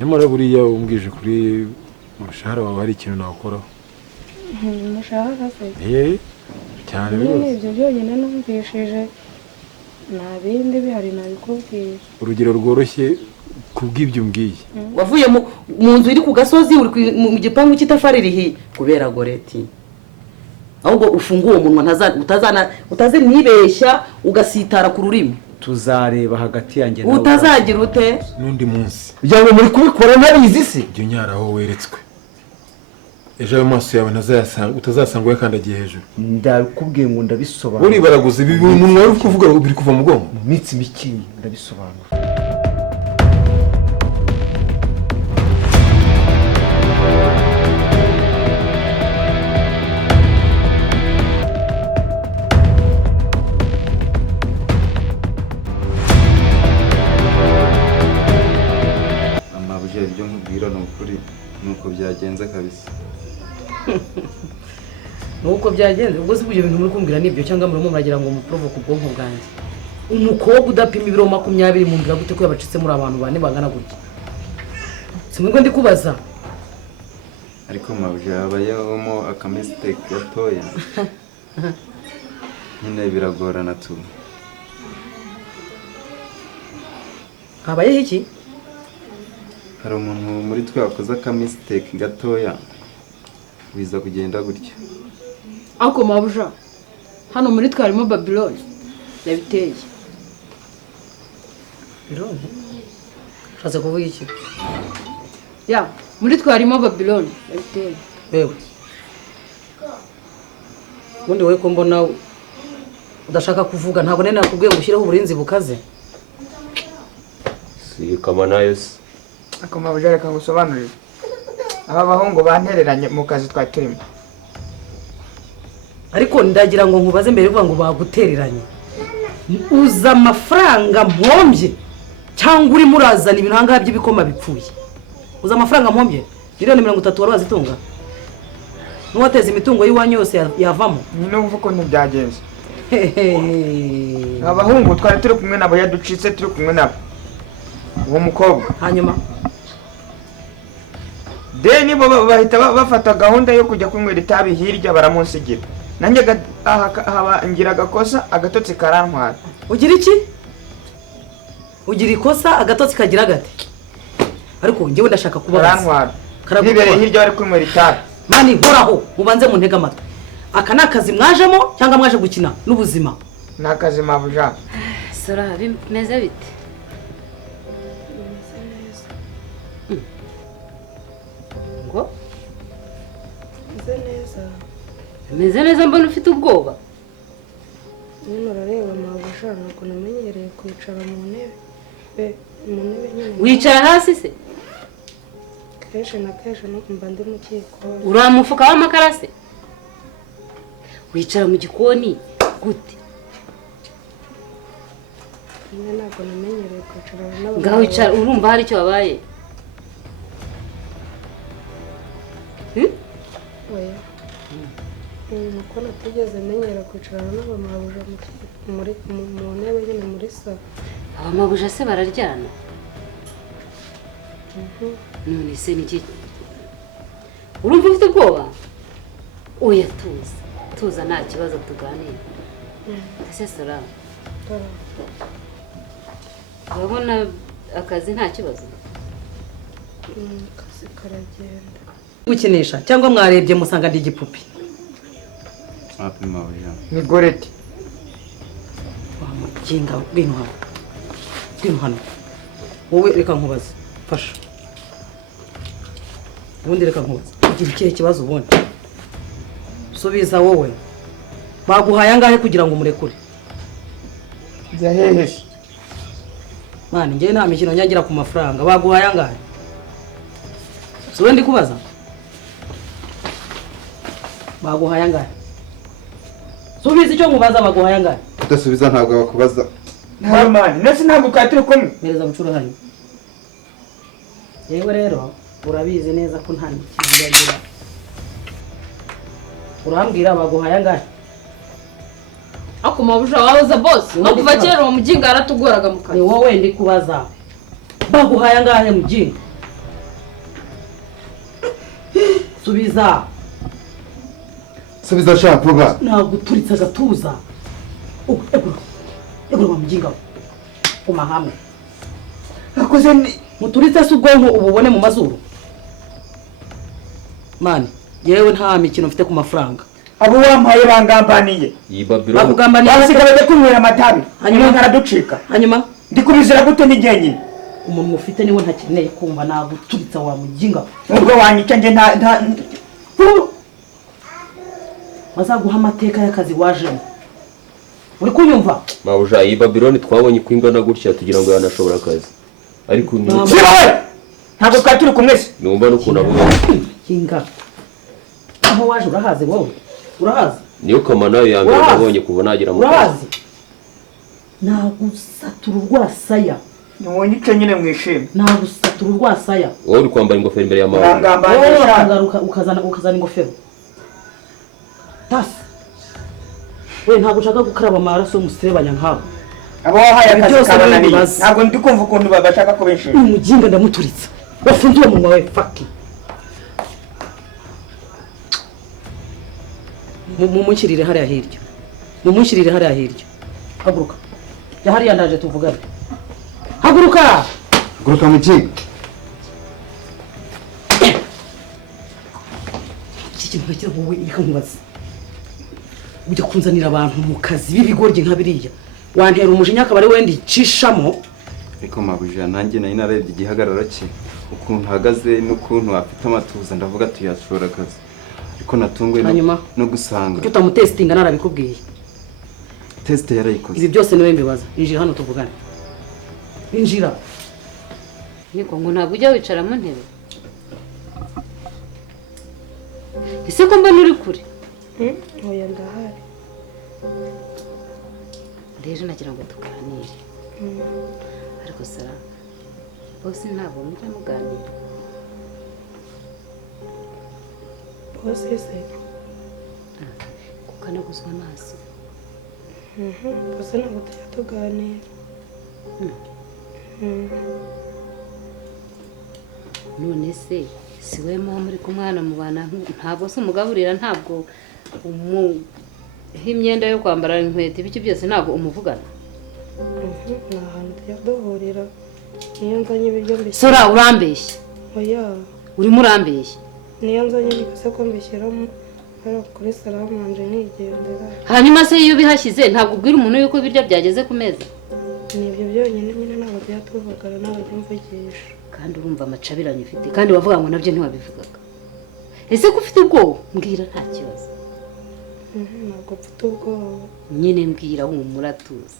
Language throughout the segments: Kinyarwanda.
nyamara buriya umbwije kuri umushahara wawe hari ikintu nakoraho. Umushahara se cyane rwose ibyo byonyine numvishije nta bindi bihari nabikubwiye. urugero rworoshye kubw'ibyo umbwiye. wavuye mu nzu iri ku gasozi uri mu gipangu cy'itafari rihiye kubera goreti, ahubwo ufunguye umunwa utaze nibeshya ugasitara ku rurimi. tuzareba hagati yanjye nawe utazagira ute n'undi munsi kugira ngo muri kubikora ntabizi se. ibyo nyaraho weretswe ejo ayo maso yawe utazasanga uyakandagiye hejuru. ndakubwiye ngo ndabisobanura. buri baraguze ibi bintu mwari uri kuvuga biri kuva mu bwonko. mu minsi mike ndabisobanura. ibyo nkubwira ni ukuri nuko byagenze kabisa. nuko byagenze ubwo se ibyo bintu muri kumbwira nibyo cyangwa murimo muragira ngo muprovoke ubwonko bwanjye? umukobwa udapima ibiro 20 mumbwira gute ko yabacitse muri abantu bane bangana gutya? simwe ndi kubaza. ariko mabuje yabayemo akamistake gatoya nyine biragorana tu. habaye iki? hari umuntu muri twe wakoze akamistake gatoya biza kugenda gutya. Ako mabuja hano muri twe harimo Babylon yabiteye. Babylon? Shaza kuvuga iki? Ya muri twe harimo Babylon yabiteye. Wewe ubundi wowe ko mbona udashaka kuvuga ntabwo nene nakubwiye ngo ushyireho uburinzi bukaze. si kama nayo se. Ako mabuja reka ngusobanurire. Aba bahungu bantereranye mu kazi twa turimo. Ariko ndagira ngo nkubaze mbere uvuga ngo bagutereranye. Uza amafaranga mpombye cyangwa uri murazana ibintu hangaha by'ibikoma bipfuye. Uza amafaranga mpombye miliyoni 30 wari wazitunga. Nuwateza imitungo yiwanyu yose yavamo. Ni no uvuko ntibyagenze. Abahungu twari turi kumwe nabo yaducitse turi kumwe nabo. Uwo mukobwa hanyuma deni bo bahita bafata gahunda yo kujya kunywera itabi hirya baramunsigira. Nanjye ngira gakosa agatotsi karantwara. Ugira iki? Ugira ikosa agatotsi kagira gate? Ariko ngewe ndashaka kuba karantwara. Nibere hirya bari kunywera itabi. Mani horaho mubanze mu ntega amatwi. Aka nakazi mwajemo cyangwa mwaje gukina n'ubuzima? Nakazi mabuja. Sora bimeze bite? Ngo? Meze neza mbona ufite ubwoba. Nino urareba mabuja nako namenyereye kwicara mu ntebe. Mu ntebe nyine. Wicara hasi se? Keshe na keshe no kumba ndi mu kikoni. Uramufuka w'amakara se? Wicara mu gikoni gute? Nina nako namenyereye kwicara n'abana. Ngaho wicara urumva hari icyo wabaye? Oya. Nuko natigeze menyera kwicara n'abamabuja mu ntebe nyine muri salo. Abamabuja se bararyana? None se niki? Urumva ufite ubwoba? Oya tuza nta kibazo tuganira. Ese Sora urabona akazi nta kibazo? Akazi karagenda. Gukinisha cyangwa mwarebye musanga ndi igipupi? Happy mabuja. Ni goreti. Jinga bino hano. Wowe reka nkubaze. Fasha. Ubundi reka nkubaze. Ugira ikihe kibazo ubundi? Subiza wowe. Baguhaye angahe kugira ngo umurekure? Bya hehe. Mani ngiye nta mikino nyagira ku mafaranga. Baguhaye angahe? Sura ndi kubaza. Baguhaye angahe? Subiza icyo nkubaza baguhaye angahe? Udasubiza ntabwo bakubaza. Nta mani, nese ntabwo katiri kumwe. Mereza bucuro hanyu. Yewe rero urabizi neza ko nta kintu yagira. Urambwira baguhaye angahe? Ako mabuja wahoza boss. No kuva kera uwo mujinga aratugoraga mu kazi. Ni wowe ndi kubaza. Baguhaye angahe mujinga? subiza subiza shaka vuga. naguturitse agatuza egura wa mujinga kuma hamwe akoze ni muturitse se ubwonko ububone mu mazuru mani yewe nta mikino mfite ku mafaranga abo wampaye bangambaniye iyi Babylon bakugambaniye basiga bajya kunywera amatabi Hanyuma? hanyuma nkaraducika hanyuma ndikubizira gute ni jyenyine umuntu ufite niwe ntakeneye kumva naguturitsa wa mujinga nubwo wanyica nje nta bazaguha amateka y'akazi wajemo uri kunyumva mabuja iyi Babylon twabonye ko ingana gutya tugira ngo yanashobora akazi ariko sibawe ntabwo twari turi kumwe se numva n'ukuntu avuga hinga aho waje urahaze wowe urahazi niyo kama nayo ya mbere Urahazi? nabonye kuva nagira mu kazi urahazi nagusatura urwasaya ntiwonyice nyine mwishime nagusatura urwasaya wowe uri kwambara ingofero imbere ya mabuja wowe urangambaniye urangara ukazana ingofero tasi we ntabwo ushaka gukaraba amaraso y'umuserebanya nkawe abo wahaye akazi Byose kabananiye bibaza. ntabwo ndi kumva ukuntu bashaka ko bishima uyu mujinga ndamuturitsa wafunze uwo munwa we faki mumunshyirire hariya hirya mumunshyirire hariya hirya haguruka jya hariya ndaje tuvugane haguruka Guruka mu kigo. iki kintu ntakira wowe reka nkubaze ujya kunzanira abantu mu kazi b'ibigoryi nka biriya wantera umujinya akaba ari wenda icishamo Ariko mabuja nanjye nari narebye igihagararo cye ukuntu ahagaze n'ukuntu afite amatuza ndavuga tuyashobora akazi ariko natungwe Hanyuma? no gusanga kuki utamutesitinga narabikubwiye test yarayikoze. ibi byose niwe mbibaza injira hano tuvugane injira niko ngo ntabwo ujya wicara mu ntebe ese ko mbona uri kure oya ndahari rero nagira ngo tuganire ariko sara bose ntabwo mujya muganira bose se kuko anaguzwa amaso bose ntabwo tujya tuganira none se si we muba muri kumwana mu bana ntabwo se umugaburira ntabwo umuha imyenda yo kwambara inkweto ibiki byose ntabwo umuvugana ni ahantu tujya duhurira niyo nzanye ibiryo mbishyira sora urambeshya oya urimo urambeshya niyo nzanye ibikase ko mbishyiramo hariya kuri salamanje nigendera hanyuma se iyo ubihashyize ntabwo ubwira umuntu yuko ibiryo byageze ku meza ni ibyo byonyine nyine ntabwo tujya tuvugana ntabwo tujya mvugisha kandi urumva amacabiranye ufite kandi wavuga ngo nabyo ntiwabivugaga ese ko ufite ubwoba mbwira nta kibazo ntabwo mfite ubwoba nyine mbwira humura tuzi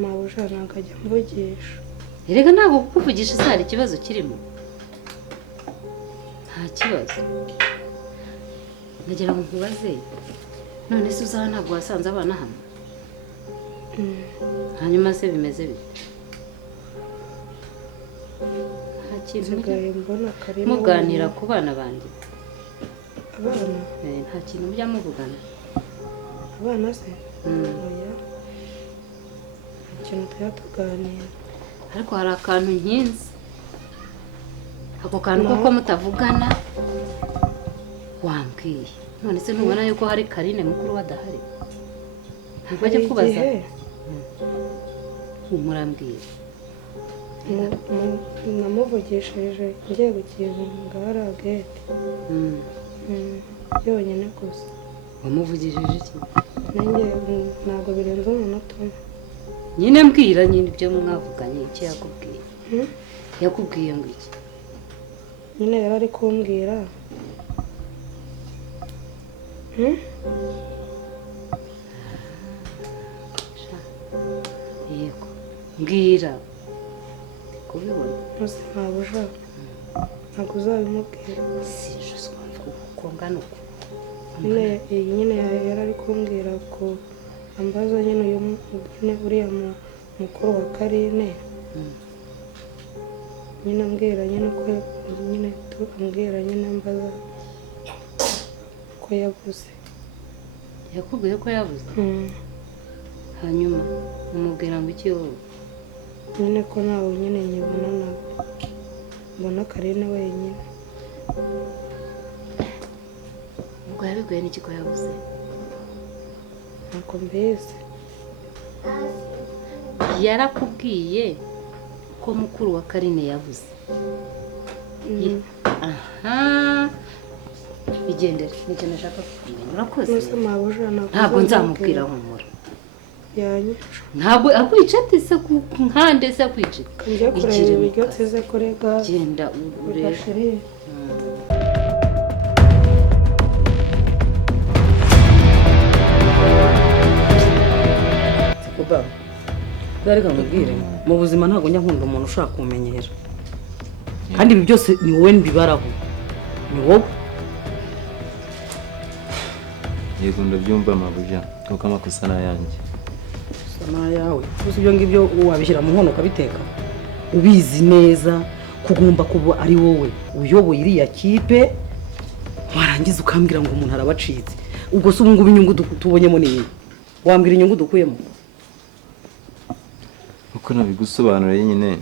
mabuja ntabwo ajya mvugisha erega ntabwo kukuvugisha se hari ikibazo kirimo nta kibazo nagira ngo nkubaze none se uzaha ntabwo wasanze abana hano hanyuma se bimeze bite nta kintu nsigaye mbona karimo muganira ku bana banjye abana nta kintu mujya muvugana abana se Mm. oya nta kintu tujya tuganira ariko hari akantu nkinzi ako kantu koko mutavugana wambwiye none se ntubona yuko hari Karine mukuru badahari ntabwo ajya kubaza umurambwira namuvugishije ngiye gukinga hariya gete yonyine gusa wamuvugishije iki nanjye ntabwo birenze umunota umwe nyine mbwira nyine ibyo mwavuganye iki yakubwiye yakubwiye ngo iki nyine yari ari kumbwira yego mbwira ndi kubibona rwose ntabwo ushaka ntabwo uzabimubwira sinjuzwa uko ngana uko nyine yari ari kumbwira ko ambaza nyine nyine uriya mukuru wa Karine nyine ambwira nyine ko nyine ambwira nyine ambaza ko yabuze yakubwiye ko yabuze hanyuma umubwira ngo iki wowe nyine ko nawe nyine nyibona nawe mbona Karine wenyine ubwo yabiguye n'iki ko yabuze? ntabwo mbizi. Yarakubwiye ko mukuru wa Karine yabuze? Aha, bigendere nicyo nashaka kumenya. Urakoze. Nose mabuja Ntabwo nzamubwira humura. yanyica. Ntabwo akwica atise ku nkande se akwica. Njya kureba ibiryo tize kurega. Genda urebe. Sikuba. Reka nkubwire mu buzima ntabwo njya nkunda umuntu ushaka kumenyera. Kandi ibi byose ni wowe mbibaraho. Ni wowe. Yego ndabyumva mabuja kuko amakosa nayanjye. Sana yawe. Gusa ibyo ngibyo wabishyira mu nkono ukabiteka. Ubizi neza kugomba kuba ari wowe uyoboye iriya kipe warangiza ukambwira ngo umuntu arabacitse. Ubwo se ubu ngubu inyungu tubonyemo ni wambwira inyungu dukuyemo. Uko nabigusobanuriye nyine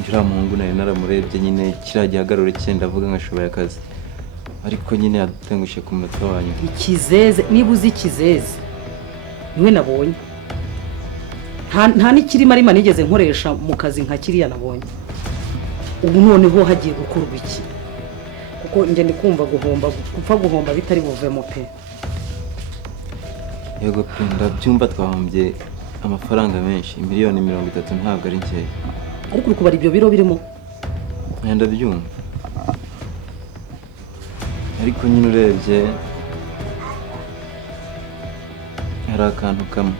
njura muhungu nari naramurebye nyine kiriya gihagararo cye ndavuga nkashoboye akazi ariko nyine yadutengushe ku munota wanyu. Ikizeze niba uzi ikizeze niwe nabonye nta n'ikirimo arimo nigeze nkoresha mu kazi nka kiriya nabonye. Ubu noneho hagiye gukorwa iki kuko njye ndi kumva gupfa guhomba bitari buvemo pe. Yego pe ndabyumva twahombye amafaranga menshi miliyoni 30 ntabwo ari nkeya. Ariko kubara ibyo biro birimo ndabyumva ariko nyine urebye hari akantu kamwe.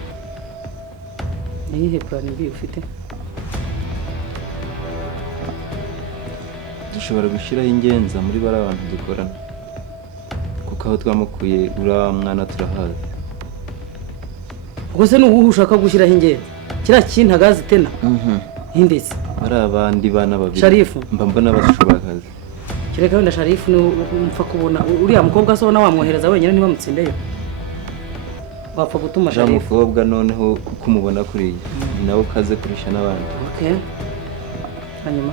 niyihe plan B ufite? Dushobora gushyiraho ingenza muri bari abantu dukorana kuko aho twamukuye uriya mwana turahazi. Ubwo se n'ubu ushaka gushyiraho ingenzi kiriya kintu agazi tena hindetse ari abandi bana babiri Sharifu mba mbona bashobora akazi. Kereka wenda Sharifu ni umfa kubona uriya mukobwa so na wamwohereza wenyine niba mutsindeyo wapfa gutuma Sharifu Sharifu mukobwa noneho kuko umubona kuriya ni nawe kaze kurisha n'abandi. Okay. Hanyuma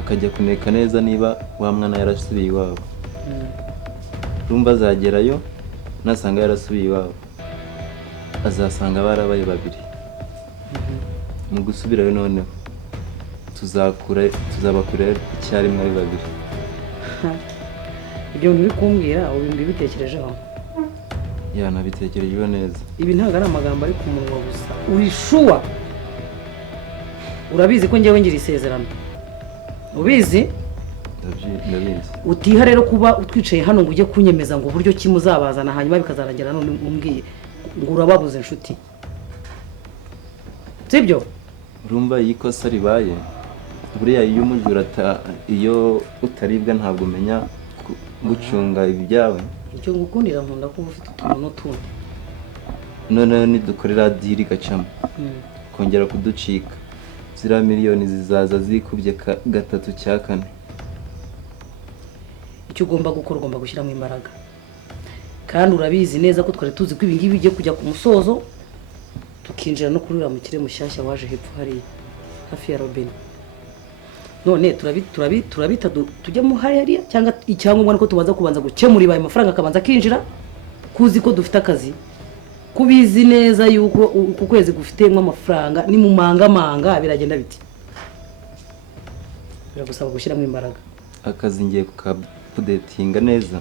akajya kuneka neza niba wa mwana yarasubiye iwabo. Rumba azagerayo nasanga yarasubiye iwabo azasanga barabaye babiri. Mu gusubirayo noneho tuzabakura icyarimwe ari babiri. ibyo bintu bikumbwira ubu bitekerejeho? Ya nabitekerejeho neza. Ibi ntabwo ari amagambo ari ku munwa gusa uri shuwa urabizi ko njyewe ngira isezerano ubizi? Ndabizi. Utiha rero kuba utwicaye hano ngo ujye kunyemeza ngo uburyo ki muzabazana hanyuma bikazarangira none umbwiye ngo urababuze inshuti sibyo? Urumva iyi kosa ribaye buriya iyo umujura iyo utaribwa ntabwo umenya gucunga ibyawe. Icyo ngukundira nkunda kuba ufite utuntu n'utundi. Noneho nidukorera diri gacamo kongera kuducika ziriya miliyoni zizaza zikubye 3 cya 4. Icyo ugomba gukora ugomba gushyiramo imbaraga kandi urabizi neza ko twari tuzi ko ibi ngibi bigiye kujya ku musozo tukinjira no kurira mu kire mushyashya waje hepfo hari hafi ya Robin. None turabita tujye mu hariya cyangwa icyangombwa nuko tubanza kubanza gukemura ibaye amafaranga akabanza kinjira kuzi ko dufite akazi kubizi neza yuko ku kwezi gufitemo amafaranga ni mu manga biragenda biti. Biragusaba gushyiramo imbaraga. Akazi ngiye kukapudetinga neza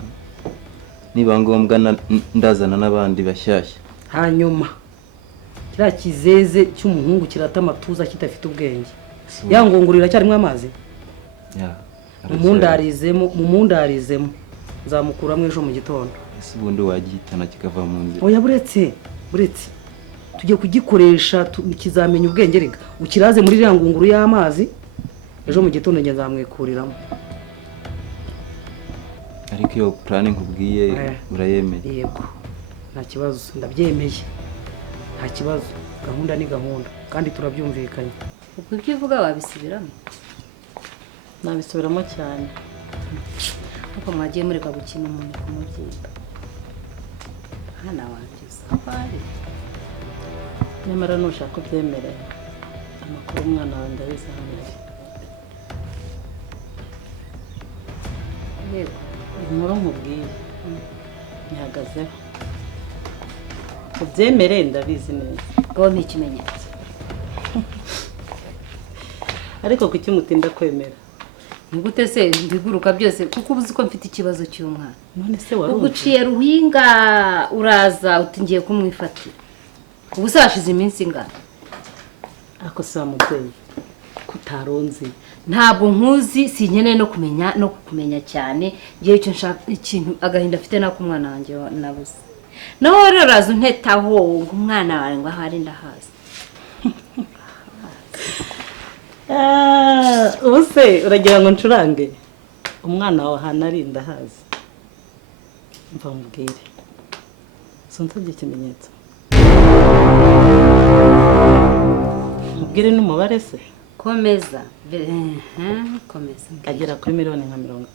niba ngombwa ndazana n'abandi bashyashya. Hanyuma kiriya kizeze cy'umuhungu kirata amatuza kitafite ubwenge yangungurira cyarimwe amazi mumundarizemo nzamukuramo ejo mu gitondo. Ese ubundi wagihitana kikava mu nzira? Oya buretse tujye kugikoresha kizamenya ubwenge rega ukiraze muri iriya ngunguru y'amazi ejo mu gitondo njye nzamwikuriramo. Ariko iyo plan nkubwiye urayemeye? Yego nta kibazo ndabyemeye nta kibazo gahunda ni gahunda kandi turabyumvikanye. Ubwo ibyo uvuga wabisubiramo? Nabisubiramo cyane kuko mwagiye mureka gukina umuntu ku mubyimba. Hana wanjye safari nyamara nushaka kubyemerera amakuru umwana wawe ndabizi hano. Yego inkuru nkubwiye Nyihagazeho. Ubyemere ndabizi neza. ngo ni ikimenyetso. Ariko kuki mutinda kwemera? Ni gute se mbiguruka byose kuko ubuzi ko mfite ikibazo cy'umwana. None se wari uguciye ruhinga uraza utingiye kumwifatira. Ubu sashize iminsi ingana. Ako se mubyeyi kutaronze. Ntabwo nkuzi sinkeneye no kumenya cyane ngiye icyo nshaka ikintu agahinda afite nako umwana wanjye nabuze. Naho rero uraza untetaho ngo umwana wawe ngo ahari ndahazi. Ubuse uragira ngo ncurange umwana wawe hanarinda hazi. Mva mubwire. Sunsabye ikimenyetso. Mubwire n'umubare se. Komeza. Komeza. Agera kuri miliyoni nka 30.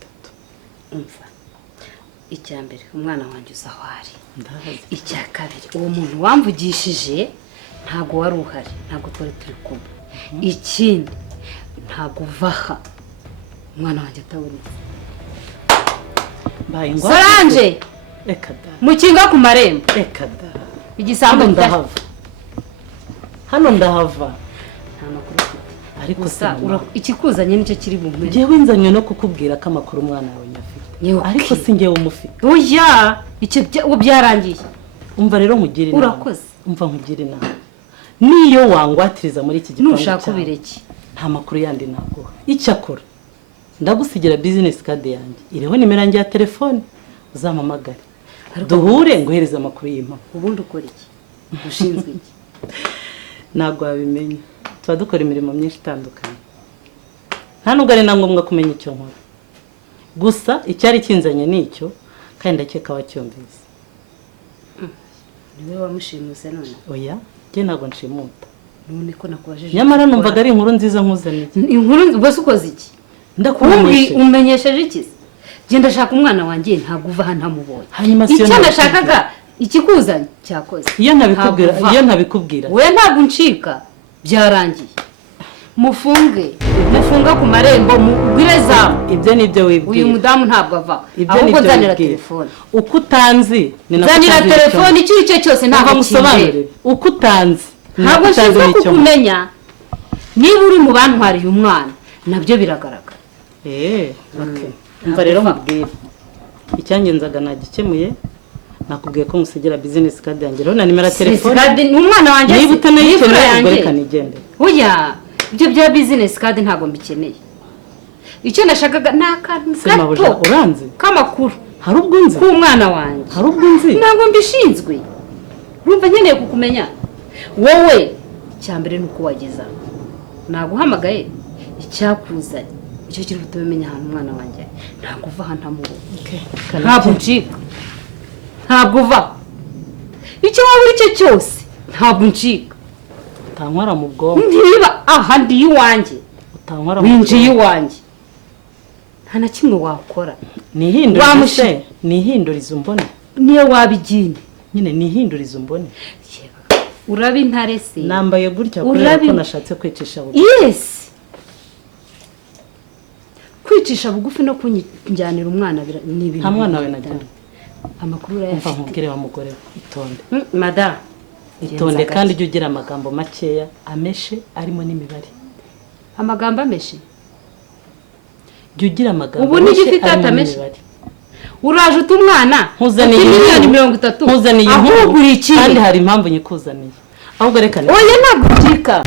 Umva. Icya mbere umwana wanjye uzaho ari. Ndahazi. Icya kabiri uwo muntu wamvugishije ntago wari uhari, ntago twari turi kumwe. Ikindi ntago uvaha umwana wanjye atabonetse. Mbaye ngo Solange reka da. Mukinga ku marembo. Reka da. Igisambo ndahava. Hano ndahava. Nta makuru ufite. Ariko gusa se ikikuzanye nicyo kiri bumwe. Ngewe nzanye no kukubwira ko amakuru umwana wawe nyafite. Ariko si ngewe umufite. Oya, icyo byarangiye. Umva rero nkugire inama. Urakoze. Umva nkugire inama. Niyo wangwatiriza muri iki gipangu nushaka ubireki. Nta makuru yandi naguha. Icyakora ndagusigira business card yanjye. Iriho nimero yanjye ya telefone. Uzampamagare. Duhure ngohereza amakuru y'impamo. Ubundi ukora iki? Ushinzwe iki? Ntabwo wabimenye. Tuba dukora imirimo myinshi itandukanye. Nta nubwo ari na ngombwa kumenya icyo nkora. Gusa icyari kinzanye nicyo kandi ndakeka wacyumvise. Niwe wamushimuse none? Oya, je ntabwo nshimuta. None ko nakubajije. Nyamara numvaga ari inkuru nziza nkuzaniye. Inkuru ubwo ukoze iki? Ndakumenyesha. Umenyesheje iki? Genda shaka umwana wanjye ntabwo uva hano ntamubonye. Hanyuma icyo nashakaga ikikuzanye cyakoze. Iyo ntabikubwira. We ntabwo uncika byarangiye. Mufunga ku marembo mugwire zamu. Ibyo nibyo wibwira. Uyu mudamu ntabwo ava. Ahubwo zanira telefone. Uko utanzi ni nako zanira telefone icyo cyose ntabwo musobanurire. Uko utanzi ntabwo nshaka kukumenya. Niba uri mu bantwariye umwana nabyo biragaragara. Okay. Umva rero mubwire. Icyangenzaga nagikemuye. Nakubwiye ko musigira business card yanjye rero na nimero ya telefone. Card umwana wanjye. Niba utanayikeneye reka nigende. Oya, ibyo bya business card ntabwo mbikeneye. Icyo nashakaga n'akantu gato. Uranze? Kamakuru. Hari ubwo nzi. Ku mwana wanjye. Hari ubwo nzi. Ntabwo mbishinzwe. Urumva nkeneye kukumenya. Wowe cyambere nuko wageza. Naguhamagaye icyakuzanye. Icyo kiri butumenya ahantu umwana wanjye. Ntabwo uva hano ntamubonye. Ntabwo ncika. Ntabwo uva. Icyo waba uri cyo cyose ntabwo ncika. Utankora mu bwonko. Ndiba aha ndi iwanjye. Utankora mu bwonko. Winjiye iwanjye. Nta na kimwe wakora. Nihindurize. Nihindurize umbone. Niyo wabigine. Nyine nihindurize umbone. Urabi ntare se. Nambaye gutya kubera ko nashatse kwicisha bugufi. Yes. Kwicisha bugufi no kunjyanira umwana ni ibintu. Nta mwana wawe najyana. Amakuru urayafite. Umva nkubwire wa mugore itonde. Madam. Itonde kandi ujye ugira amagambo makeya ameshe arimo n'imibare. Amagambo ameshe. Jya ugira amagambo. Ubu ni gifite atameshe. Uraje utumwana. Nkuzaniye miliyoni 30. Nkuzaniye inkuru. Kandi hari impamvu nyikuzaniye. Ahubwo reka. Oya ntabwo ucika.